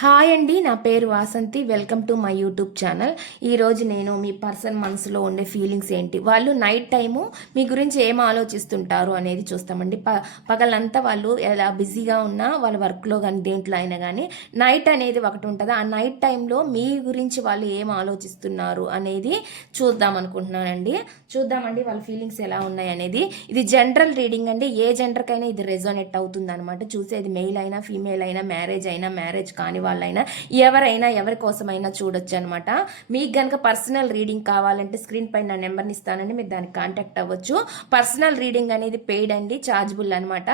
Hi అండి, నా పేరు Vasanthi. Welcome to my YouTube channel. ఈరోజు నేను మీ పర్సన్ మనసులో ఉండే ఫీలింగ్స్ ఏంటి, వాళ్ళు నైట్ టైము మీ గురించి ఏం ఆలోచిస్తుంటారు అనేది చూస్తామండి. పగలంతా వాళ్ళు ఎలా బిజీగా ఉన్నా, వాళ్ళ వర్క్లో కానీ దేంట్లో అయినా కానీ నైట్ అనేది ఒకటి ఉంటుంది. ఆ నైట్ టైంలో మీ గురించి వాళ్ళు ఏం ఆలోచిస్తున్నారు అనేది చూద్దాం అనుకుంటున్నానండి. చూద్దామండి వాళ్ళ ఫీలింగ్స్ ఎలా ఉన్నాయి అనేది. ఇది జనరల్ రీడింగ్ అండి. ఏ జెండర్కైనా ఇది రెజోనేట్ అవుతుంది అనమాట. చూసేది మెయిల్ అయినా ఫీమేల్ అయినా, మ్యారేజ్ అయినా మ్యారేజ్ కానీ వాళ్ళైనా, ఎవరైనా ఎవరి కోసమైనా చూడొచ్చు అనమాట. మీకు కనుక పర్సనల్ రీడింగ్ కావాలంటే స్క్రీన్ పైన నా నెంబర్ని ఇస్తానండి, మీరు దానికి కాంటాక్ట్ అవ్వచ్చు. పర్సనల్ రీడింగ్ అనేది పెయిడ్ అండి, ఛార్జబుల్ అనమాట.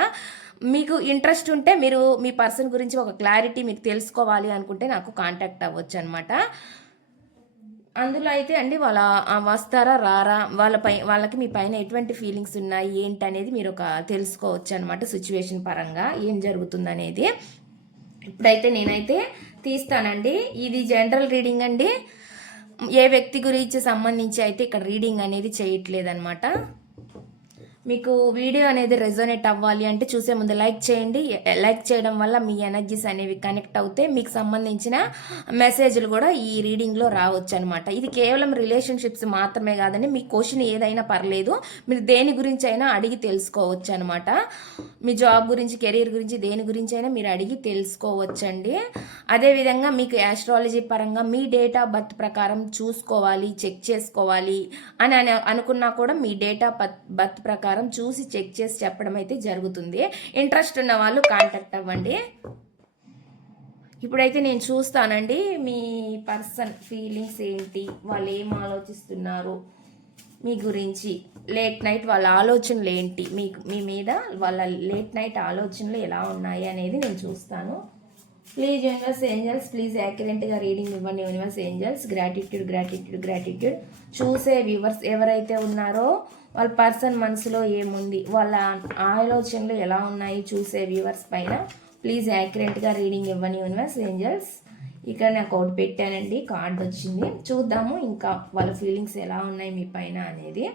మీకు ఇంట్రెస్ట్ ఉంటే మీరు మీ పర్సన్ గురించి ఒక క్లారిటీ మీకు తెలుసుకోవాలి అనుకుంటే నాకు కాంటాక్ట్ అవ్వచ్చు అనమాట. అందులో అయితే అండి వాళ్ళ వస్తారా రారా, వాళ్ళకి మీ పైన ఎటువంటి ఫీలింగ్స్ ఉన్నాయి ఏంటి అనేది మీరు ఒక తెలుసుకోవచ్చు అనమాట. సిచ్యువేషన్ పరంగా ఏం జరుగుతుందనేది ఇప్పుడైతే నేనైతే తీస్తానండి. ఇది జనరల్ రీడింగ్ అండి. ఏ వ్యక్తి గురించి సంబంధించి అయితే ఇక్కడ రీడింగ్ అనేది చేయట్లేదన్నమాట. మీకు వీడియో అనేది రెజోనేట్ అవ్వాలి అంటే చూసే ముందు లైక్ చేయండి. లైక్ చేయడం వల్ల మీ ఎనర్జీస్ అనేవి కనెక్ట్ అవుతే మీకు సంబంధించిన మెసేజ్లు కూడా ఈ రీడింగ్లో రావచ్చు అనమాట. ఇది కేవలం రిలేషన్షిప్స్ మాత్రమే కాదండి. మీ క్వశ్చన్ ఏదైనా పర్లేదు, మీరు దేని గురించి అయినా అడిగి తెలుసుకోవచ్చు అనమాట. మీ జాబ్ గురించి, కెరీర్ గురించి, దేని గురించి అయినా మీరు అడిగి తెలుసుకోవచ్చండి. అదేవిధంగా మీకు ఆస్ట్రాలజీ పరంగా మీ డేట్ ఆఫ్ బర్త్ ప్రకారం చూసుకోవాలి, చెక్ చేసుకోవాలి అని అనుకున్నా కూడా మీ డేట్ ఆఫ్ బర్త్ ప్రకారం చూసి చెక్ చేసి చెప్పడం అయితే జరుగుతుంది. ఇంట్రెస్ట్ ఉన్న వాళ్ళు కాంటాక్ట్ అవ్వండి. ఇప్పుడైతే నేను చూస్తానండి మీ పర్సన్ ఫీలింగ్స్ ఏంటి, వాళ్ళు ఏం ఆలోచిస్తున్నారు మీ గురించి, లేట్ నైట్ వాళ్ళ ఆలోచనలు ఏంటి, మీ మీద వాళ్ళ లేట్ నైట్ ఆలోచనలు ఎలా ఉన్నాయి అనేది నేను చూస్తాను. ప్లీజ్ యూనివర్స్ ఏంజల్స్, ప్లీజ్ యాక్యురేట్గా రీడింగ్ ఇవ్వండి universe angels. Gratitude gratitude gratitude. చూసే వ్యూవర్స్ ఎవరైతే ఉన్నారో వాళ్ళ పర్సన్ మనసులో ఏముంది, వాళ్ళ ఆలోచనలు ఎలా ఉన్నాయి చూసే వ్యూవర్స్ పైన ప్లీజ్ యాక్యురేట్గా రీడింగ్ ఇవ్వండి యూనివర్స్ ఏంజల్స్. ఇక్కడ నాకు ఒకటి పెట్టానండి, కార్డ్ వచ్చింది. చూద్దాము ఇంకా వాళ్ళ ఫీలింగ్స్ ఎలా ఉన్నాయి మీ పైన అనేది.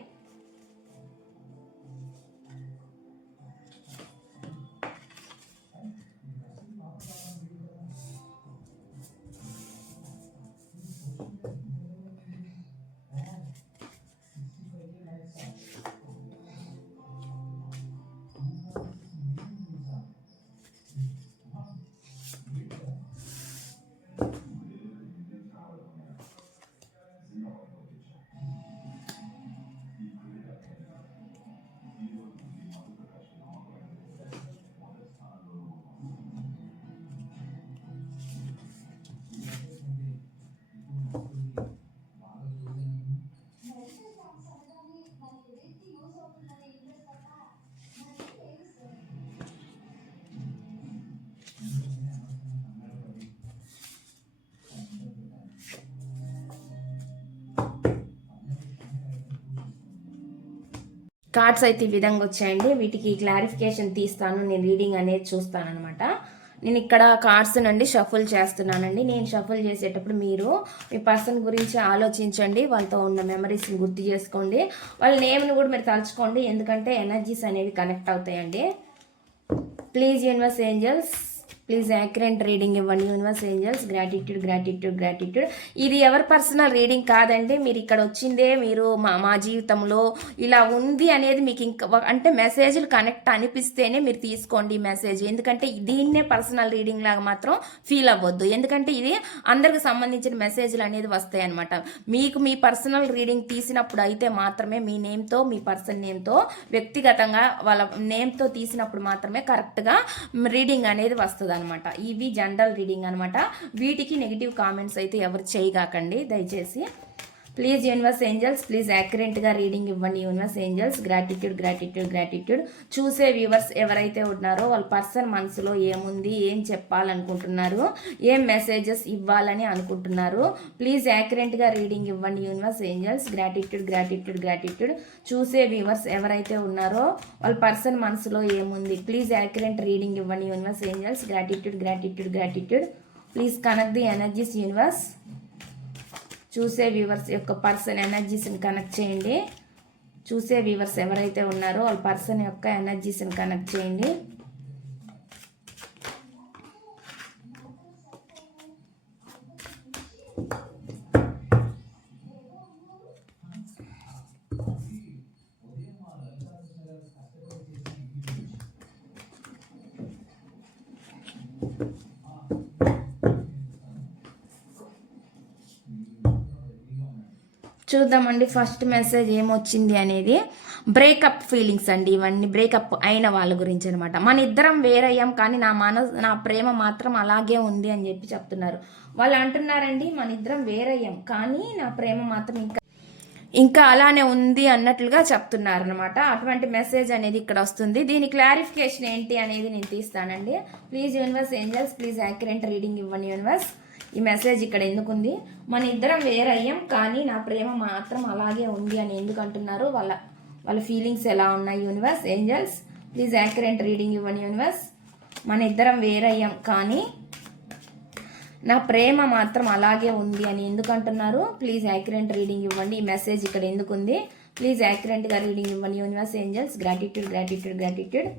కార్డ్స్ అయితే ఈ విధంగా వచ్చాయండి. వీటికి క్లారిఫికేషన్ తీస్తాను, నేను రీడింగ్ అనేది చూస్తాను అనమాట. నేను ఇక్కడ కార్డ్స్ నుండి షఫుల్ చేస్తున్నానండి. నేను షఫుల్ చేసేటప్పుడు మీరు మీ పర్సన్ గురించి ఆలోచించండి, వాళ్ళతో ఉన్న మెమరీస్ని గుర్తు చేసుకోండి, వాళ్ళ నేమ్ని కూడా మీరు తలుచుకోండి, ఎందుకంటే ఎనర్జీస్ అనేవి కనెక్ట్ అవుతాయండి. Please universe angels, please accurate reading ఇవ్వండి universe angels. Gratitude gratitude gratitude. ఇది ఎవరి పర్సనల్ రీడింగ్ కాదండి. మీరు ఇక్కడ వచ్చిందే మీరు మా జీవితంలో ఇలా ఉంది అనేది మీకు ఇంకా అంటే మెసేజ్లు కనెక్ట్ అనిపిస్తేనే మీరు తీసుకోండి ఈ మెసేజ్. ఎందుకంటే దీన్నే పర్సనల్ రీడింగ్ లాగా మాత్రం ఫీల్ అవ్వద్దు, ఎందుకంటే ఇది అందరికి సంబంధించిన మెసేజ్లు అనేది వస్తాయి అనమాట. మీకు మీ పర్సనల్ రీడింగ్ తీసినప్పుడు అయితే మాత్రమే మీ నేమ్తో, మీ పర్సన్ నేమ్తో వ్యక్తిగతంగా వాళ్ళ నేమ్తో తీసినప్పుడు మాత్రమే కరెక్ట్గా రీడింగ్ అనేది వస్తుంది అనమాట. ఇవి జనరల్ రీడింగ్ అనమాట. వీటికి నెగిటివ్ కామెంట్స్ అయితే ఎవరు చేయగాకండి దయచేసి. ప్లీజ్ యూనివర్స్ ఏంజల్స్, ప్లీజ్ యాక్యురేట్గా రీడింగ్ ఇవ్వండి universe angels. Gratitude gratitude gratitude. చూసే వ్యూవర్స్ ఎవరైతే ఉన్నారో వాళ్ళ పర్సన్ మనసులో ఏముంది, ఏం చెప్పాలనుకుంటున్నారు, ఏం మెసేజెస్ ఇవ్వాలని అనుకుంటున్నారు, ప్లీజ్ యాక్యురేట్గా రీడింగ్ ఇవ్వండి universe angels. Gratitude gratitude gratitude. చూసే వ్యూవర్స్ ఎవరైతే ఉన్నారో వాళ్ళ పర్సన్ మనసులో ఏముంది, ప్లీజ్ యాక్యురేట్ రీడింగ్ ఇవ్వండి universe angels. Gratitude gratitude gratitude. Please connect the energies universe. చూసే వ్యూవర్స్ యొక్క పర్సన్ ఎనర్జీస్ని కనెక్ట్ చేయండి. చూసే వ్యూవర్స్ ఎవరైతే ఉన్నారో వాళ్ళ పర్సన్ యొక్క ఎనర్జీస్ని కనెక్ట్ చేయండి. చూద్దామండి ఫస్ట్ మెసేజ్ ఏమొచ్చింది అనేది. బ్రేకప్ ఫీలింగ్స్ అండి ఇవన్నీ, బ్రేకప్ అయిన వాళ్ళ గురించి అనమాట. మన ఇద్దరం వేరయ్యాం కానీ నా ప్రేమ మాత్రం అలాగే ఉంది అని చెప్పి చెప్తున్నారు. వాళ్ళు అంటున్నారండి, మన ఇద్దరం వేరయ్యాం కానీ నా ప్రేమ మాత్రం ఇంకా అలానే ఉంది అన్నట్లుగా చెప్తున్నారు అనమాట. అటువంటి మెసేజ్ అనేది ఇక్కడ వస్తుంది. దీని క్లారిఫికేషన్ ఏంటి అనేది నేను తీస్తానండి. Please universe angels, please accurate reading ఇవ్వండి యూనివర్స్. ఈ మెసేజ్ ఇక్కడ ఎందుకుంది? మన ఇద్దరం వేరయ్యాం కానీ నా ప్రేమ మాత్రం అలాగే ఉంది అని ఎందుకు అంటున్నారు? వాళ్ళ ఫీలింగ్స్ ఎలా ఉన్నాయి universe angels? Please accurate reading ఇవ్వండి యూనివర్స్. మన ఇద్దరం వేరయ్యాం కానీ నా ప్రేమ మాత్రం అలాగే ఉంది అని ఎందుకు అంటున్నారు? ప్లీజ్ యాక్యురేట్ రీడింగ్ ఇవ్వండి. ఈ మెసేజ్ ఇక్కడ ఎందుకు ఉంది? ప్లీజ్ యాక్యురేట్గా రీడింగ్ ఇవ్వండి universe angels. Gratitude gratitude gratitude.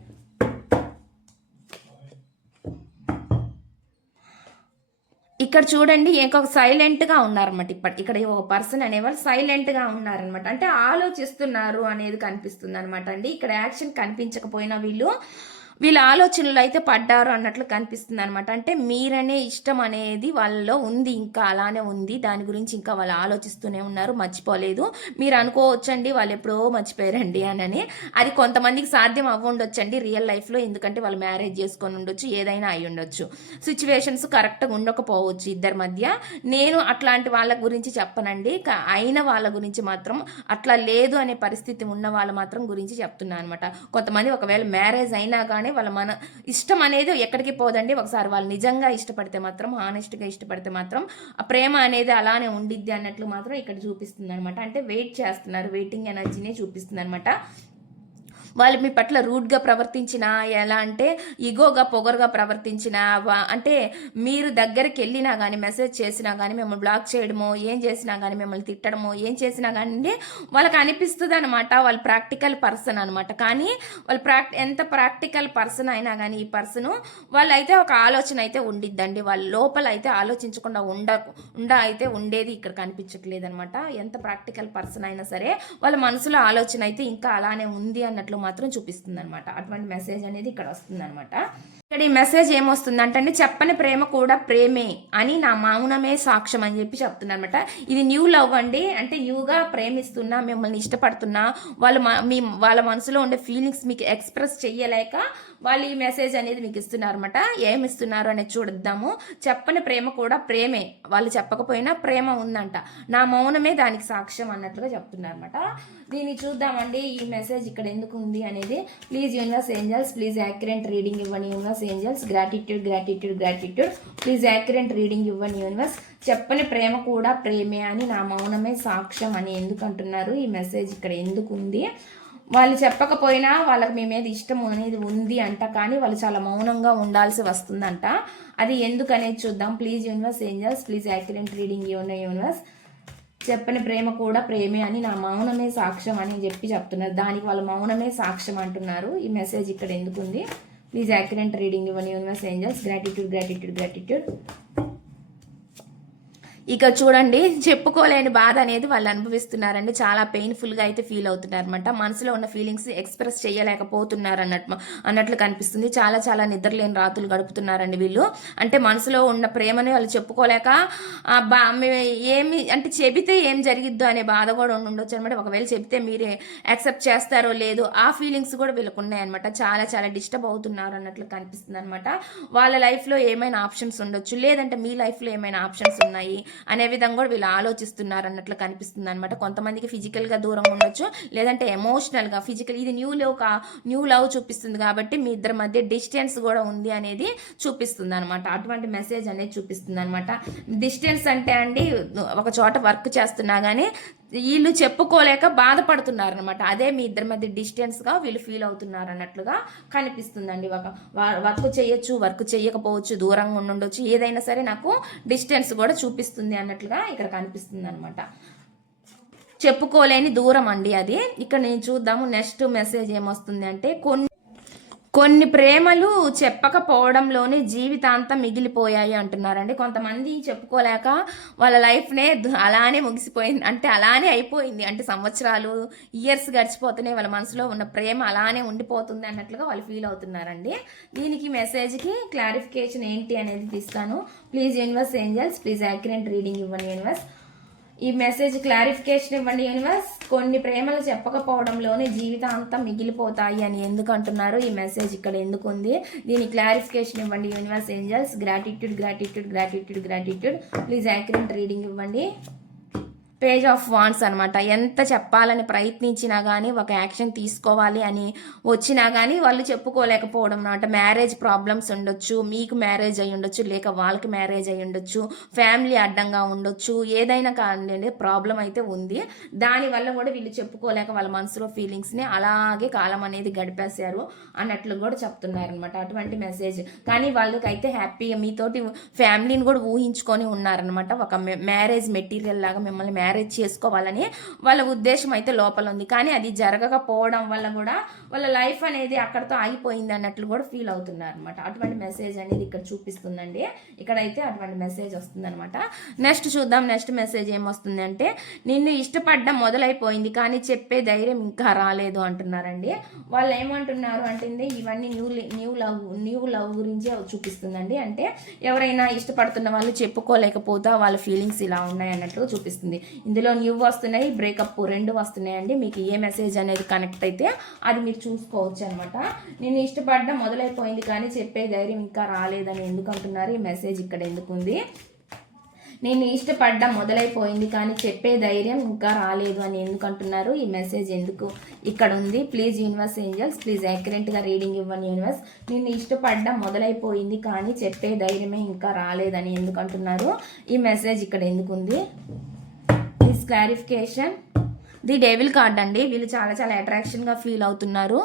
ఇక్కడ చూడండి, ఇంకొక సైలెంట్గా ఉన్నారన్నమాట. ఇక్కడ ఒక పర్సన్ అనేవాళ్ళు సైలెంట్గా ఉన్నారనమాట. అంటే ఆలోచిస్తున్నారు అనేది కనిపిస్తుంది అనమాట అండి. ఇక్కడ యాక్షన్ కనిపించకపోయినా వీళ్ళ ఆలోచనలు అయితే పడ్డారు అన్నట్లు కనిపిస్తుంది అనమాట. అంటే మీరనే ఇష్టం అనేది వాళ్ళలో ఉంది, ఇంకా అలానే ఉంది. దాని గురించి ఇంకా వాళ్ళు ఆలోచిస్తూనే ఉన్నారు, మర్చిపోలేదు. మీరు అనుకోవచ్చండి వాళ్ళు ఎప్పుడో మర్చిపోయారండి అని. అది కొంతమందికి సాధ్యం అవ్వండొచ్చండి రియల్ లైఫ్లో, ఎందుకంటే వాళ్ళు మ్యారేజ్ చేసుకొని ఉండొచ్చు, ఏదైనా అయి ఉండొచ్చు. సిచ్యువేషన్స్ కరెక్ట్గా ఉండకపోవచ్చు ఇద్దరి మధ్య. నేను అట్లాంటి వాళ్ళ గురించి చెప్పనండి, అయిన వాళ్ళ గురించి మాత్రం, అట్లా లేదు అనే పరిస్థితి ఉన్న వాళ్ళ మాత్రం గురించి చెప్తున్నాను అనమాట. కొంతమంది ఒకవేళ మ్యారేజ్ అయినా కానీ వాళ్ళ మన ఇష్టం అనేది ఎక్కడికి పోదండి. ఒకసారి వాళ్ళు నిజంగా ఇష్టపడితే మాత్రం, హానెస్ట్గా ఇష్టపడితే మాత్రం ఆ ప్రేమ అనేది అలానే ఉండిద్ది అన్నట్లు మాత్రం ఇక్కడ చూపిస్తుంది అనమాట. అంటే వెయిట్ చేస్తున్నారు, వెయిటింగ్ ఎనర్జీనే చూపిస్తుంది అనమాట. వాళ్ళు మీ పట్ల రూడ్గా ప్రవర్తించినా, ఎలా అంటే ఇగోగా పొగరుగా ప్రవర్తించినా, అంటే మీరు దగ్గరికి వెళ్ళినా కానీ, మెసేజ్ చేసినా కానీ, మిమ్మల్ని బ్లాక్ చేయడమో, ఏం చేసినా కానీ, మిమ్మల్ని తిట్టడమో, ఏం చేసినా కానీ వాళ్ళకి అనిపిస్తుంది అనమాట. వాళ్ళు ప్రాక్టికల్ పర్సన్ అనమాట. కానీ వాళ్ళు ఎంత ప్రాక్టికల్ పర్సన్ అయినా కానీ ఈ పర్సన్ వాళ్ళైతే ఒక ఆలోచన అయితే ఉండిద్దండి. వాళ్ళ లోపల అయితే ఆలోచించకుండా అయితే ఉండేది ఇక్కడ కనిపించట్లేదు అనమాట. ఎంత ప్రాక్టికల్ పర్సన్ అయినా సరే వాళ్ళ మనసులో ఆలోచన అయితే ఇంకా అలానే ఉంది అన్నట్లు మాత్రం చూపిస్తుంది అనమాట. అటువంటి మెసేజ్ అనేది ఇక్కడ వస్తుంది అనమాట. ఇక్కడ ఈ మెసేజ్ ఏమొస్తుంది అంటే, చెప్పని ప్రేమ కూడా ప్రేమే అని నా మౌనమే సాక్ష్యం అని చెప్పి చెప్తున్నా అనమాట. ఇది న్యూ లవ్ అండి. అంటే న్యూగా ప్రేమిస్తున్నా, మిమ్మల్ని ఇష్టపడుతున్నా, వాళ్ళ మనసులో ఉండే ఫీలింగ్స్ మీకు ఎక్స్ప్రెస్ చెయ్యలేక వాళ్ళు ఈ మెసేజ్ అనేది మీకు ఇస్తున్నారు అనమాట. ఏమి ఇస్తున్నారు అనేది చూద్దాము. చెప్పని ప్రేమ కూడా ప్రేమే, వాళ్ళు చెప్పకపోయినా ప్రేమ ఉందంట, నా మౌనమే దానికి సాక్ష్యం అన్నట్లుగా చెప్తున్నారు అనమాట. దీన్ని చూద్దామండి, ఈ మెసేజ్ ఇక్కడ ఎందుకు ఉంది అనేది. Please universe angels, please accurate reading ఇవ్వండి universe angels. Gratitude gratitude gratitude. Please accurate reading ఇవ్వండి యూనివర్స్. చెప్పని ప్రేమ కూడా ప్రేమే అని నా మౌనమే సాక్ష్యం అని ఎందుకు అంటున్నారు? ఈ మెసేజ్ ఇక్కడ ఎందుకు ఉంది? వాళ్ళు చెప్పకపోయినా వాళ్ళకి మీ మీద ఇష్టం అనేది ఉంది అంట, కానీ వాళ్ళు చాలా మౌనంగా ఉండాల్సి వస్తుందంట. అది ఎందుకు అనేది చూద్దాం. Please universe angels, please accurate reading ఇవ్వండి యూనివర్స్. చెప్పని ప్రేమ కూడా ప్రేమే అని నా మౌనమే సాక్ష్యం అని చెప్పి చెప్తున్నారు. దానికి వాళ్ళు మౌనమే సాక్ష్యం అంటున్నారు. ఈ మెసేజ్ ఇక్కడ ఎందుకు ఉంది? ప్లీజ్ యాక్యురేట్ రీడింగ్ ఇవ్వండి universe angels. Gratitude gratitude gratitude. ఇక చూడండి, చెప్పుకోలేని బాధ అనేది వాళ్ళు అనుభవిస్తున్నారండి. చాలా పెయిన్ఫుల్గా అయితే ఫీల్ అవుతున్నారు అనమాట. మనసులో ఉన్న ఫీలింగ్స్ ఎక్స్ప్రెస్ చేయలేకపోతున్నారు అన్నట్లు కనిపిస్తుంది. చాలా చాలా నిద్రలేని రాత్రులు గడుపుతున్నారండి వీళ్ళు. అంటే మనసులో ఉన్న ప్రేమని వాళ్ళు చెప్పుకోలేక ఏమి అంటే చెబితే ఏం జరిగిద్దో అనే బాధ కూడా ఉండొచ్చు అనమాట. ఒకవేళ చెబితే మీరే యాక్సెప్ట్ చేస్తారో లేదో ఆ ఫీలింగ్స్ కూడా వీళ్ళకు ఉన్నాయన్నమాట. చాలా చాలా డిస్టర్బ్ అవుతున్నారు అన్నట్లు కనిపిస్తుంది అనమాట. వాళ్ళ లైఫ్లో ఏమైనా ఆప్షన్స్ ఉండొచ్చు, లేదంటే మీ లైఫ్లో ఏమైనా ఆప్షన్స్ ఉన్నాయి అనే విధంగా కూడా వీళ్ళు ఆలోచిస్తున్నారు అన్నట్లు కనిపిస్తుంది అనమాట. కొంతమందికి ఫిజికల్గా దూరంగా ఉండొచ్చు, లేదంటే ఎమోషనల్గా. ఫిజికల్ ఇది న్యూ లవ్ చూపిస్తుంది కాబట్టి మీ ఇద్దరి మధ్య డిస్టెన్స్ కూడా ఉంది అనేది చూపిస్తుంది అనమాట. అటువంటి మెసేజ్ అనేది చూపిస్తుంది అనమాట. డిస్టెన్స్ అంటే అండి, ఒక చోట వర్క్ చేస్తున్నా కానీ వీళ్ళు చెప్పుకోలేక బాధపడుతున్నారు అనమాట. అదే మీ ఇద్దరి మధ్య డిస్టెన్స్గా వీళ్ళు ఫీల్ అవుతున్నారు అన్నట్లుగా కనిపిస్తుందండి. వర్క్ చేయొచ్చు, వర్క్ చేయకపోవచ్చు, దూరంగా ఉండొచ్చు, ఏదైనా సరే నాకు డిస్టెన్స్ కూడా చూపిస్తుంది అన్నట్లుగా ఇక్కడ కనిపిస్తుంది అనమాట. చెప్పుకోలేని దూరం అండి అది. ఇక్కడ నేను చూద్దాము నెక్స్ట్ మెసేజ్ ఏమొస్తుంది అంటే, కొన్ని ప్రేమలు చెప్పకపోవడంలోనే జీవితాంతం మిగిలిపోయాయి అంటున్నారండి. కొంతమంది చెప్పుకోలేక వాళ్ళ లైఫ్నే అలానే ముగిసిపోయింది, అంటే అలానే అయిపోయింది. అంటే సంవత్సరాలు, ఇయర్స్ గడిచిపోతున్నాయి, వాళ్ళ మనసులో ఉన్న ప్రేమ అలానే ఉండిపోతుంది అన్నట్లుగా వాళ్ళు ఫీల్ అవుతున్నారండి. దీనికి మెసేజ్కి క్లారిఫికేషన్ ఏంటి అనేది తీస్తాను. Please universe angels, please accurate reading ఇవ్వండి యూనివర్స్. ఈ మెసేజ్ క్లారిఫికేషన్ ఇవ్వండి యూనివర్స్. కొన్ని ప్రేమలు చెప్పకపోవడంలోనే జీవితాంతం మిగిలిపోతాయి అని ఎందుకు అంటున్నారు? ఈ మెసేజ్ ఇక్కడ ఎందుకు ఉంది? దీని క్లారిఫికేషన్ ఇవ్వండి universe angels. Gratitude gratitude gratitude gratitude. Please accurate reading ఇవ్వండి. పేజ్ ఆఫ్ వాండ్స్ అనమాట. ఎంత చెప్పాలని ప్రయత్నించినా కానీ, ఒక యాక్షన్ తీసుకోవాలి అని వచ్చినా కానీ వాళ్ళు చెప్పుకోలేకపోవడం అనమాట. మ్యారేజ్ ప్రాబ్లమ్స్ ఉండొచ్చు, మీకు మ్యారేజ్ అయ్యి ఉండొచ్చు, లేక వాళ్ళకి మ్యారేజ్ అయ్యి ఉండొచ్చు, ఫ్యామిలీ అడ్డంగా ఉండొచ్చు, ఏదైనా కానీ ప్రాబ్లం అయితే ఉంది. దానివల్ల కూడా వీళ్ళు చెప్పుకోలేక వాళ్ళ మనసులో ఫీలింగ్స్ని అలాగే కాలం అనేది గడిపేశారు అన్నట్లు కూడా చెప్తున్నారనమాట. అటువంటి మెసేజ్. కానీ వాళ్ళకైతే హ్యాపీగా మీతోటి ఫ్యామిలీని కూడా ఊహించుకొని ఉన్నారనమాట. ఒక మ్యారేజ్ మెటీరియల్ లాగా మిమ్మల్ని మ్యారేజ్ చేసుకోవాలని వాళ్ళ ఉద్దేశం అయితే లోపల ఉంది. కానీ అది జరగకపోవడం వల్ల కూడా వాళ్ళ లైఫ్ అనేది అక్కడితో ఆగిపోయింది అన్నట్లు కూడా ఫీల్ అవుతున్నారు అనమాట. అటువంటి మెసేజ్ అనేది ఇక్కడ చూపిస్తుందండి. ఇక్కడైతే అటువంటి మెసేజ్ వస్తుందన్నమాట. నెక్స్ట్ చూద్దాం. నెక్స్ట్ మెసేజ్ ఏమొస్తుంది అంటే, నిన్ను ఇష్టపడ్డం మొదలైపోయింది కానీ చెప్పే ధైర్యం ఇంకా రాలేదు అంటున్నారండి. వాళ్ళు ఏమంటున్నారు అంటే, ఇవన్నీ న్యూ లవ్ గురించే చూపిస్తుందండి. అంటే ఎవరైనా ఇష్టపడుతున్న వాళ్ళు చెప్పుకోలేకపోతా వాళ్ళ ఫీలింగ్స్ ఇలా ఉన్నాయి అన్నట్లు చూపిస్తుంది. ఇందులో న్యూ వస్తున్నాయి, బ్రేకప్ రెండు వస్తున్నాయండి. మీకు ఏ మెసేజ్ అనేది కనెక్ట్ అయితే అది మీరు చూసుకోవచ్చు అనమాట. నేను ఇష్టపడడం మొదలైపోయింది కానీ చెప్పే ధైర్యం ఇంకా రాలేదని ఎందుకు అంటున్నారు? ఈ మెసేజ్ ఇక్కడ ఎందుకు ఉంది? నేను ఇష్టపడ్డం మొదలైపోయింది కానీ చెప్పే ధైర్యం ఇంకా రాలేదు అని ఎందుకు అంటున్నారు? ఈ మెసేజ్ ఎందుకు ఇక్కడ ఉంది? ప్లీజ్ యూనివర్స్ ఏంజల్స్, ప్లీజ్ యాక్యురేట్గా రీడింగ్ ఇవ్వండి యూనివర్స్. నేను ఇష్టపడ్డం మొదలైపోయింది కానీ చెప్పే ధైర్యమే ఇంకా రాలేదని ఎందుకు అంటున్నారు? ఈ మెసేజ్ ఇక్కడ ఎందుకు ఉంది? Please clarification. The devil card అండి. వీళ్ళు చాలా చాలా అట్రాక్షన్గా ఫీల్ అవుతున్నారు.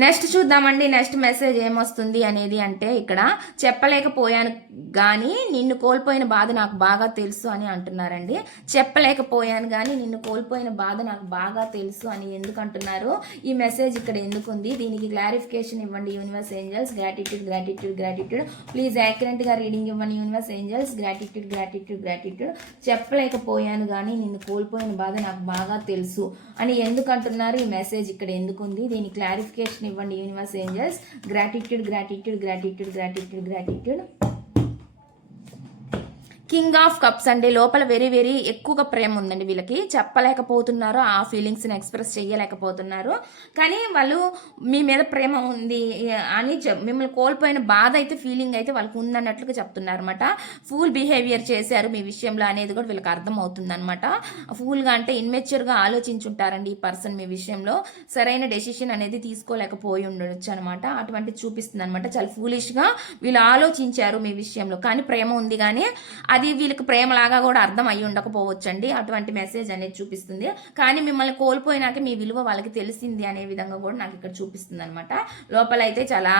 నెక్స్ట్ చూద్దామండి. నెక్స్ట్ మెసేజ్ ఏమొస్తుంది అనేది అంటే, ఇక్కడ చెప్పలేకపోయాను కానీ నిన్ను కోల్పోయిన బాధ నాకు బాగా తెలుసు అని అంటున్నారండి. చెప్పలేకపోయాను కానీ నిన్ను కోల్పోయిన బాధ నాకు బాగా తెలుసు అని ఎందుకు అంటున్నారు? ఈ మెసేజ్ ఇక్కడ ఎందుకు ఉంది? దీనికి క్లారిఫికేషన్ ఇవ్వండి universe angels. Gratitude gratitude gratitude. Please యాక్యురేట్గా రీడింగ్ ఇవ్వండి universe angels. Gratitude gratitude gratitude. చెప్పలేకపోయాను కానీ నిన్ను కోల్పోయిన బాధ నాకు బాగా తెలుసు అని ఎందుకు అంటున్నారు? ఈ మెసేజ్ ఇక్కడ ఎందుకు ఉంది? దీని క్లారిఫికేషన్ ఇవ్వండి universe angels. Gratitude gratitude gratitude gratitude gratitude. King of cups అండి. లోపల వెరీ వెరీ ఎక్కువగా ప్రేమ ఉందండి వీళ్ళకి. చెప్పలేకపోతున్నారు, ఆ ఫీలింగ్స్ని ఎక్స్ప్రెస్ చేయలేకపోతున్నారు. కానీ వాళ్ళు మీ మీద ప్రేమ ఉంది అని మిమ్మల్ని కోల్పోయిన బాధ అయితే ఫీలింగ్ అయితే వాళ్ళకి ఉందన్నట్లుగా చెప్తున్నారు అనమాట. ఫూల్ బిహేవియర్ చేశారు మీ విషయంలో అనేది కూడా వీళ్ళకి అర్థం అవుతుంది అనమాట. ఫూల్గా అంటే ఇన్మెచ్యూర్గా ఆలోచించుంటారండి ఈ పర్సన్ మీ విషయంలో. సరైన డెసిషన్ అనేది తీసుకోలేకపోయి ఉండొచ్చు అనమాట. అటువంటి చూపిస్తుంది అనమాట. చాలా ఫూలిష్గా వీళ్ళు ఆలోచించారు మీ విషయంలో. కానీ ప్రేమ ఉంది కానీ అది వీళ్ళకి ప్రేమలాగా కూడా అర్థం అయ్యి ఉండకపోవచ్చు అండి. అటువంటి మెసేజ్ అనేది చూపిస్తుంది. కానీ మిమ్మల్ని కోల్పోయినాక మీ విలువ వాళ్ళకి తెలిసింది అనే విధంగా కూడా నాకు ఇక్కడ చూపిస్తుంది అనమాట. లోపల అయితే చాలా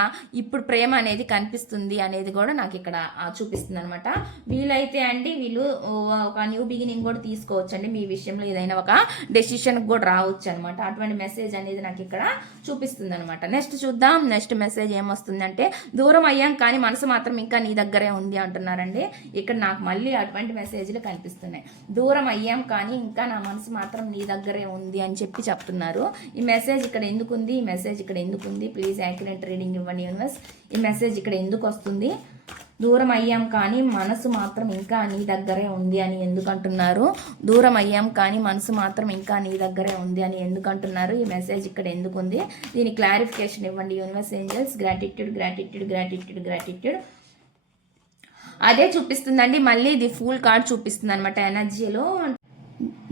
ఇప్పుడు ప్రేమ అనేది కనిపిస్తుంది అనేది కూడా నాకు ఇక్కడ చూపిస్తుంది అనమాట. వీళ్ళైతే అండి వీళ్ళు ఒక న్యూ బిగినింగ్ కూడా తీసుకోవచ్చు అండి. మీ విషయంలో ఏదైనా ఒక డెసిషన్ కూడా రావచ్చు అనమాట. అటువంటి మెసేజ్ అనేది నాకు ఇక్కడ చూపిస్తుంది అనమాట. నెక్స్ట్ చూద్దాం. నెక్స్ట్ మెసేజ్ ఏమొస్తుందంటే, దూరం అయ్యాం కానీ మనసు మాత్రం ఇంకా నీ దగ్గరే ఉంది అంటున్నారండి. ఇక్కడ నాకు మళ్ళీ అటువంటి మెసేజ్లు కనిపిస్తున్నాయి. దూరం అయ్యాం కానీ ఇంకా నా మనసు మాత్రం నీ దగ్గరే ఉంది అని చెప్పి చెప్తున్నారు. ఈ మెసేజ్ ఇక్కడ ఎందుకు ఉంది? ఈ మెసేజ్ ఇక్కడ ఎందుకు ఉంది? ప్లీజ్ యాక్యురేట్ రీడింగ్ ఇవ్వండి యూనివర్స్. ఈ మెసేజ్ ఇక్కడ ఎందుకు వస్తుంది? దూరం అయ్యాం కానీ మనసు మాత్రం ఇంకా నీ దగ్గరే ఉంది అని ఎందుకు అంటున్నారు? దూరం అయ్యాం కానీ మనసు మాత్రం ఇంకా నీ దగ్గరే ఉంది అని ఎందుకు అంటున్నారు? ఈ మెసేజ్ ఇక్కడ ఎందుకు ఉంది? దీని క్లారిఫికేషన్ ఇవ్వండి universe angels. Gratitude gratitude gratitude gratitude. అదే చూపిస్తుందండి. మళ్ళీ ఇది ఫుల్ కార్డ్ చూపిస్తుంది అనమాట ఎనర్జీలో.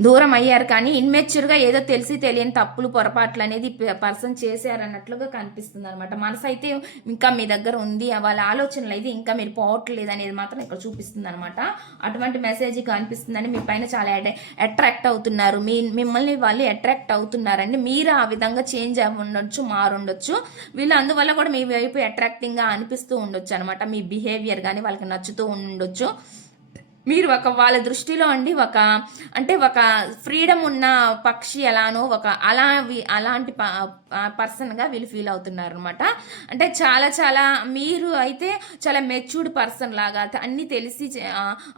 దూరం అయ్యారు కానీ ఇన్మెచ్యూర్గా ఏదో తెలిసి తెలియని తప్పులు పొరపాట్లు అనేది పర్సన్ చేశారన్నట్లుగా కనిపిస్తుంది అనమాట. మనసు అయితే ఇంకా మీ దగ్గర ఉంది, వాళ్ళ ఆలోచనలు అయితే ఇంకా మీరు పోవట్లేదు అనేది మాత్రం ఇక్కడ చూపిస్తుంది అనమాట. అటువంటి మెసేజ్ కనిపిస్తుందని మీ పైన చాలా అట్రాక్ట్ అవుతున్నారు. మిమ్మల్ని వాళ్ళు అట్రాక్ట్ అవుతున్నారండి. మీరు ఆ విధంగా చేంజ్ అవ్వ ఉండొచ్చు, మారుండొచ్చు. వీళ్ళు అందువల్ల కూడా మీ వైపు అట్రాక్టింగ్గా అనిపిస్తూ ఉండొచ్చు అనమాట. మీ బిహేవియర్ కానీ వాళ్ళకి నచ్చుతూ ఉండొచ్చు. మీరు వాళ్ళ దృష్టిలో అండి ఒక ఫ్రీడమ్ ఉన్న పక్షి ఎలానో అలాంటి పర్సన్గా వీళ్ళు ఫీల్ అవుతున్నారు అనమాట. అంటే చాలా చాలా మీరు అయితే చాలా మెచ్యూర్డ్ పర్సన్ లాగా అన్నీ తెలిసి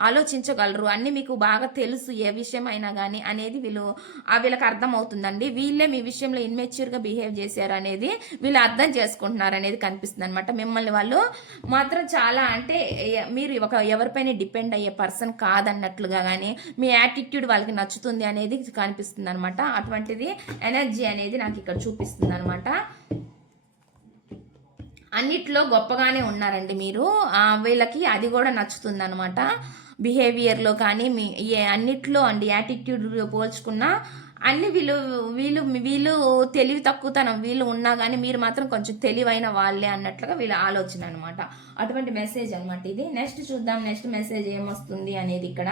ఆలోచించగలరు, అన్నీ మీకు బాగా తెలుసు ఏ విషయం అయినా కానీ అనేది వీళ్ళకి అర్థం అవుతుందండి. వీళ్ళే మీ విషయంలో ఇన్మెచ్యూర్గా బిహేవ్ చేశారు అనేది వీళ్ళు అర్థం చేసుకుంటున్నారు అనేది కనిపిస్తుంది అనమాట. మిమ్మల్ని వాళ్ళు మాత్రం చాలా అంటే మీరు ఎవరిపైన డిపెండ్ అయ్యే పర్సన్ పర్సన్ కాదన్నట్లుగా కానీ మీ యాటిట్యూడ్ వాళ్ళకి నచ్చుతుంది అనేది కనిపిస్తుంది అనమాట. అటువంటిది ఎనర్జీ అనేది నాకు ఇక్కడ చూపిస్తుంది అనమాట. అన్నిట్లో గొప్పగానే ఉన్నారండి మీరు, వీళ్ళకి అది కూడా నచ్చుతుంది అనమాట. బిహేవియర్లో కానీ మీ అన్నిట్లో అండి యాటిట్యూడ్ పోల్చుకున్న అన్ని వీళ్ళు వీళ్ళు వీళ్ళు తెలివి తక్కువతనం వీళ్ళు ఉన్నా కానీ మీరు మాత్రం కొంచెం తెలివైన వాళ్ళే అన్నట్లుగా వీళ్ళ ఆలోచన అనమాట. అటువంటి మెసేజ్ అనమాట ఇది. నెక్స్ట్ చూద్దాం నెక్స్ట్ మెసేజ్ ఏమొస్తుంది అనేది. ఇక్కడ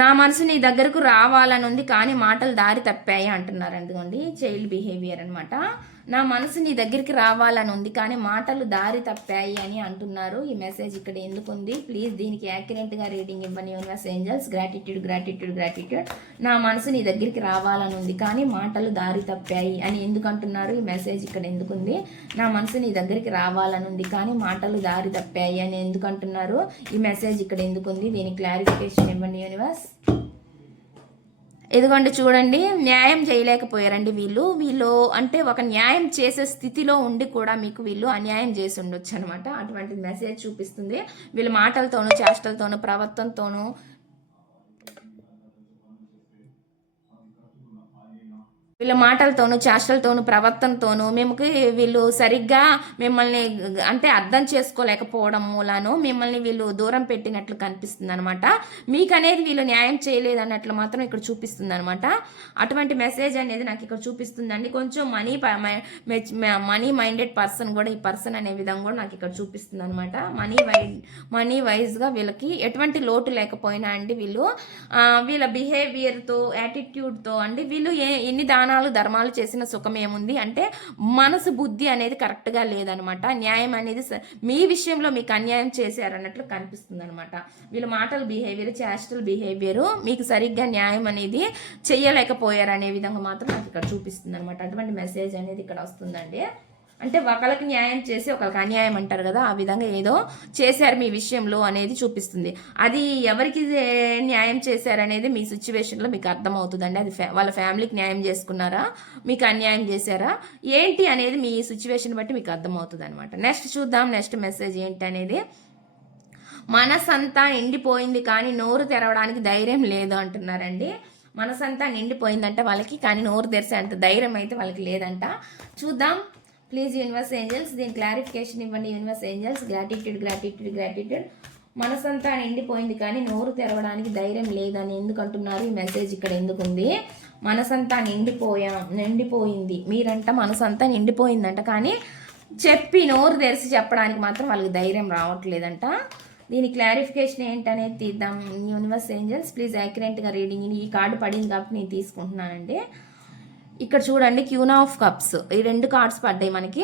నా మనసు నీ దగ్గరకు రావాలని ఉంది కానీ మాటలు దారి తప్పాయి అంటున్నారు. అందుకోండి చైల్డ్ బిహేవియర్ అనమాట. నా మనసు నీ దగ్గరికి రావాలని ఉంది కానీ మాటలు దారి తప్పాయి అని అంటున్నారు. ఈ మెసేజ్ ఇక్కడ ఎందుకు ఉంది? ప్లీజ్ దీనికి యాక్యురేట్గా రీడింగ్ ఇవ్వని universe angels. Gratitude gratitude gratitude. నా మనసు నీ దగ్గరికి రావాలని ఉంది కానీ మాటలు దారి తప్పాయి అని ఎందుకు అంటున్నారు? ఈ మెసేజ్ ఇక్కడ ఎందుకు ఉంది? నా మనసు నీ దగ్గరికి రావాలని ఉంది కానీ మాటలు దారి తప్పాయి అని ఎందుకు అంటున్నారు? ఈ మెసేజ్ ఇక్కడ ఎందుకు ఉంది? దీనికి క్లారిఫికేషన్ ఇవ్వండి యూనివర్స్. ఎదుగోండి చూడండి, న్యాయం చేయలేకపోయారండి వీళ్ళు అంటే ఒక న్యాయం చేసే స్థితిలో ఉండి కూడా మీకు వీళ్ళు అన్యాయం చేసి ఉండొచ్చు అనమాట. అటువంటి మెసేజ్ చూపిస్తుంది. వీళ్ళ మాటలతోనూ చేష్టలతోనూ ప్రవర్తనతోనూ వీళ్ళ మాటలతోనూ చేష్టలతోనూ ప్రవర్తనతోనూ మేముకి వీళ్ళు సరిగ్గా మిమ్మల్ని అంటే అర్థం చేసుకోలేకపోవడం మూలాను మిమ్మల్ని వీళ్ళు దూరం పెట్టినట్లు కనిపిస్తుంది అనమాట. మీకు అనేది వీళ్ళు న్యాయం చేయలేదు అన్నట్లు మాత్రం ఇక్కడ చూపిస్తుంది అనమాట. అటువంటి మెసేజ్ అనేది నాకు ఇక్కడ చూపిస్తుందండి. కొంచెం మనీ మైండెడ్ పర్సన్ కూడా ఈ పర్సన్ అనే విధంగా కూడా నాకు ఇక్కడ చూపిస్తుంది అనమాట. మనీ వైజ్గా వీళ్ళకి ఎటువంటి లోటు లేకపోయినా అండి వీళ్ళ బిహేవియర్తో యాటిట్యూడ్తో అండి వీళ్ళు ఎన్ని ధర్మాలు చేసిన సుఖం ఏముంది అంటే మనసు బుద్ధి అనేది కరెక్ట్గా లేదనమాట. న్యాయం అనేది మీ విషయంలో మీకు అన్యాయం చేశారన్నట్లు కనిపిస్తుంది అనమాట. వీళ్ళ మాటలు బిహేవియర్ చేష్టల్ బిహేవియర్ మీకు సరిగ్గా న్యాయం అనేది చెయ్యలేకపోయారు అనే విధంగా మాత్రం నాకు ఇక్కడ చూపిస్తుంది అనమాట. అటువంటి మెసేజ్ అనేది ఇక్కడ వస్తుందండి. అంటే ఒకరికి న్యాయం చేసి ఒకరికి అన్యాయం అంటారు కదా, ఆ విధంగా ఏదో చేశారు మీ విషయంలో అనేది చూపిస్తుంది. అది ఎవరికి న్యాయం చేశారనేది మీ సిచ్యువేషన్లో మీకు అర్థమవుతుందండి. అది వాళ్ళ ఫ్యామిలీకి న్యాయం చేసుకున్నారా, మీకు అన్యాయం చేశారా ఏంటి అనేది మీ సిచ్యువేషన్ బట్టి మీకు అర్థమవుతుంది అనమాట. నెక్స్ట్ చూద్దాం నెక్స్ట్ మెసేజ్ ఏంటి అనేది. మనసంతా ఎండిపోయింది కానీ నోరు తెరవడానికి ధైర్యం లేదు అంటున్నారండి. మనసంతా నిండిపోయిందంట వాళ్ళకి కానీ నోరు తెరిసే అంత ధైర్యం అయితే వాళ్ళకి లేదంట. చూద్దాం ప్లీజ్ యూనివర్స్ ఏంజల్స్ దీని క్లారిఫికేషన్ ఇవ్వండి universe angels. Gratitude gratitude gratitude. మనసంతా నిండిపోయింది కానీ నోరు తెరవడానికి ధైర్యం లేదని ఎందుకు అంటున్నారు? ఈ మెసేజ్ ఇక్కడ ఎందుకు ఉంది? మనసంతా నిండిపోయింది మీరంట, మనసంతా నిండిపోయిందంట కానీ చెప్పి నోరు తెరిచి చెప్పడానికి మాత్రం వాళ్ళకి ధైర్యం రావట్లేదంట. దీని క్లారిఫికేషన్ ఏంటనేది తీద్దాం యూనివర్స్ ఏంజల్స్. ప్లీజ్ యాక్యురేట్గా రీడింగ్. ఈ కార్డు పడింది కాబట్టి నేను తీసుకుంటున్నానండి. ఇక్కడ చూడండి క్యూన్ ఆఫ్ కప్స్, ఈ 2 కార్డ్స్ పడ్డాయి మనకి.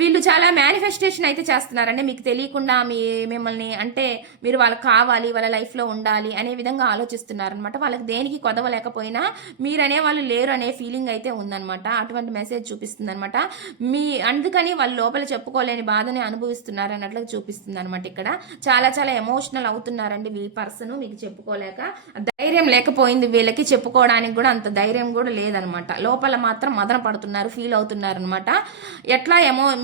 వీళ్ళు చాలా మేనిఫెస్టేషన్ అయితే చేస్తున్నారండి మీకు తెలియకుండా. మిమ్మల్ని అంటే మీరు వాళ్ళకి కావాలి, వాళ్ళ లైఫ్లో ఉండాలి అనే విధంగా ఆలోచిస్తున్నారనమాట. వాళ్ళకి దేనికి కొదవలేకపోయినా మీరనే వాళ్ళు లేరు అనే ఫీలింగ్ అయితే ఉందనమాట. అటువంటి మెసేజ్ చూపిస్తుంది అనమాట. అందుకని వాళ్ళు లోపల చెప్పుకోలేని బాధని అనుభవిస్తున్నారు అన్నట్లుగా చూపిస్తుంది అనమాట. ఇక్కడ చాలా చాలా ఎమోషనల్ అవుతున్నారండి ఈ పర్సన్ మీకు చెప్పుకోలేక. ధైర్యం లేకపోయింది వీళ్ళకి, చెప్పుకోవడానికి కూడా అంత ధైర్యం కూడా లేదనమాట. లోపల మాత్రం మదన పడుతున్నారు, ఫీల్ అవుతున్నారు అనమాట.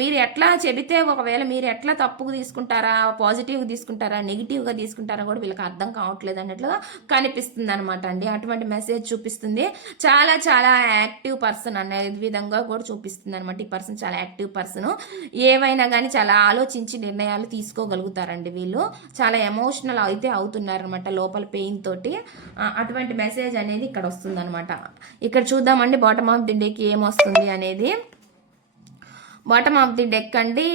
మీరు ఎట్లా చెబితే ఒకవేళ మీరు ఎట్లా తప్పుకు తీసుకుంటారా, పాజిటివ్గా తీసుకుంటారా, నెగిటివ్గా తీసుకుంటారా కూడా వీళ్ళకి అర్థం కావట్లేదు అన్నట్లుగా కనిపిస్తుంది అనమాట అండి. అటువంటి మెసేజ్ చూపిస్తుంది. చాలా చాలా యాక్టివ్ పర్సన్ అనే విధంగా కూడా చూపిస్తుంది అనమాట. ఈ పర్సన్ చాలా యాక్టివ్ పర్సన్, ఏవైనా కానీ చాలా ఆలోచించి నిర్ణయాలు తీసుకోగలుగుతారండి. వీళ్ళు చాలా ఎమోషనల్ అయితే అవుతున్నారనమాట లోపల పెయిన్ తోటి. అటువంటి మెసేజ్ అనేది ఇక్కడ వస్తుంది అనమాట. ఇక్కడ చూద్దామండి బాటమ్ ఆఫ్ ది డెక్ ఏమొస్తుంది అనేది. బాటమ్ ఆఫ్ ది డెక్ అండి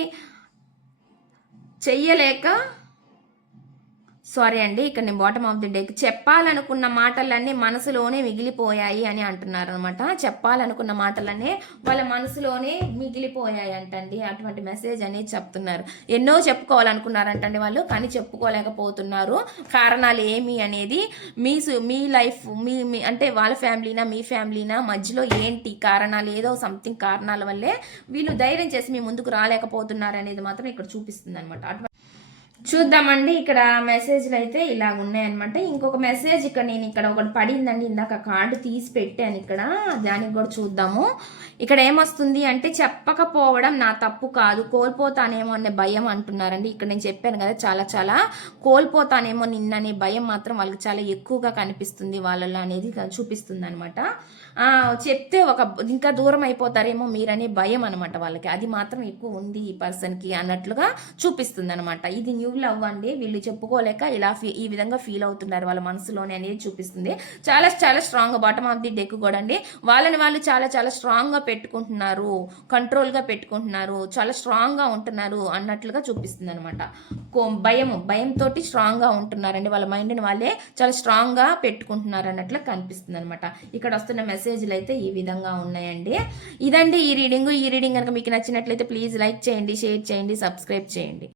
ఇక్కడ నేను బాటమ్ ఆఫ్ ది డెక్ చెప్పాలనుకున్న మాటలన్నీ మనసులోనే మిగిలిపోయాయి అని అంటున్నారు అనమాట. చెప్పాలనుకున్న మాటలన్నీ వాళ్ళ మనసులోనే మిగిలిపోయాయి అంటండి. అటువంటి మెసేజ్ అనేది చెప్తున్నారు. ఎన్నో చెప్పుకోవాలనుకున్నారంటండి వాళ్ళు కానీ చెప్పుకోలేకపోతున్నారు. కారణాలు ఏమి అనేది మీ లైఫ్ మీ అంటే వాళ్ళ ఫ్యామిలీనా మీ ఫ్యామిలీనా మధ్యలో ఏంటి కారణాలు, ఏదో సంథింగ్ కారణాల వల్లే వీళ్ళు ధైర్యం చేసి మీ ముందుకు రాలేకపోతున్నారు అనేది మాత్రం ఇక్కడ చూపిస్తుంది అనమాట. చూద్దామండి. ఇక్కడ మెసేజ్‌లు అయితే ఇలాగ ఉన్నాయన్నమాట. ఇంకొక మెసేజ్ నేను ఇక్కడ ఒకటి పడిందండి. ఇందాక కార్డ్ తీసి పెట్టాను ఇక్కడ. దానికి కూడా చూద్దాము. ఇక్కడ ఏమొస్తుంది అంటే చెప్పకపోవడం నా తప్పు కాదు. కోల్పోతానేమో అనే భయం అంటున్నారండి. ఇక్కడ నేను చెప్పాను కదా చాలా చాలా కోల్పోతానేమో నిన్ననే భయం మాత్రం వాళ్ళకి చాలా ఎక్కువగా కనిపిస్తుంది వాళ్ళలో అనేది చూపిస్తుందనమాట. చెప్తే ఇంకా దూరం అయిపోతారేమో మీరనే భయం అనమాట వాళ్ళకి. అది మాత్రం ఎక్కువ ఉంది ఈ పర్సన్‌కి అన్నట్లుగా చూపిస్తుందనమాట. ఇది న్యూ లవ్ అండి. వీళ్ళు చెప్పుకోలేక ఇలా ఈ విధంగా ఫీల్ అవుతున్నారు వాళ్ళ మనసులోనే అనేది చూపిస్తుంది. చాలా చాలా స్ట్రాంగ్‌గా బాటమ్ ఆఫ్ ది డెక్ కూడా అండి. వాళ్ళని వాళ్ళు చాలా చాలా స్ట్రాంగ్‌గా పెట్టుకుంటున్నారు. కంట్రోల్‌గా పెట్టుకుంటున్నారు. చాలా స్ట్రాంగ్‌గా ఉంటున్నారు అన్నట్లుగా చూపిస్తుందనమాట. భయంతోటి స్ట్రాంగ్‌గా ఉంటున్నారండి. వాళ్ళ మైండ్‌ని వాళ్ళే చాలా స్ట్రాంగ్‌గా పెట్టుకుంటున్నారు అన్నట్లు కనిపిస్తుందనమాట. ఇక్కడ వస్తున్న మెసేజ్‌లు అయితే ఈ విధంగా ఉన్నాయండి. ఇదండి ఈ రీడింగ్. ఈ రీడింగ్ కనుక మీకు నచ్చినట్లయితే ప్లీజ్ లైక్ చేయండి, షేర్ చేయండి, సబ్స్క్రైబ్ చేయండి.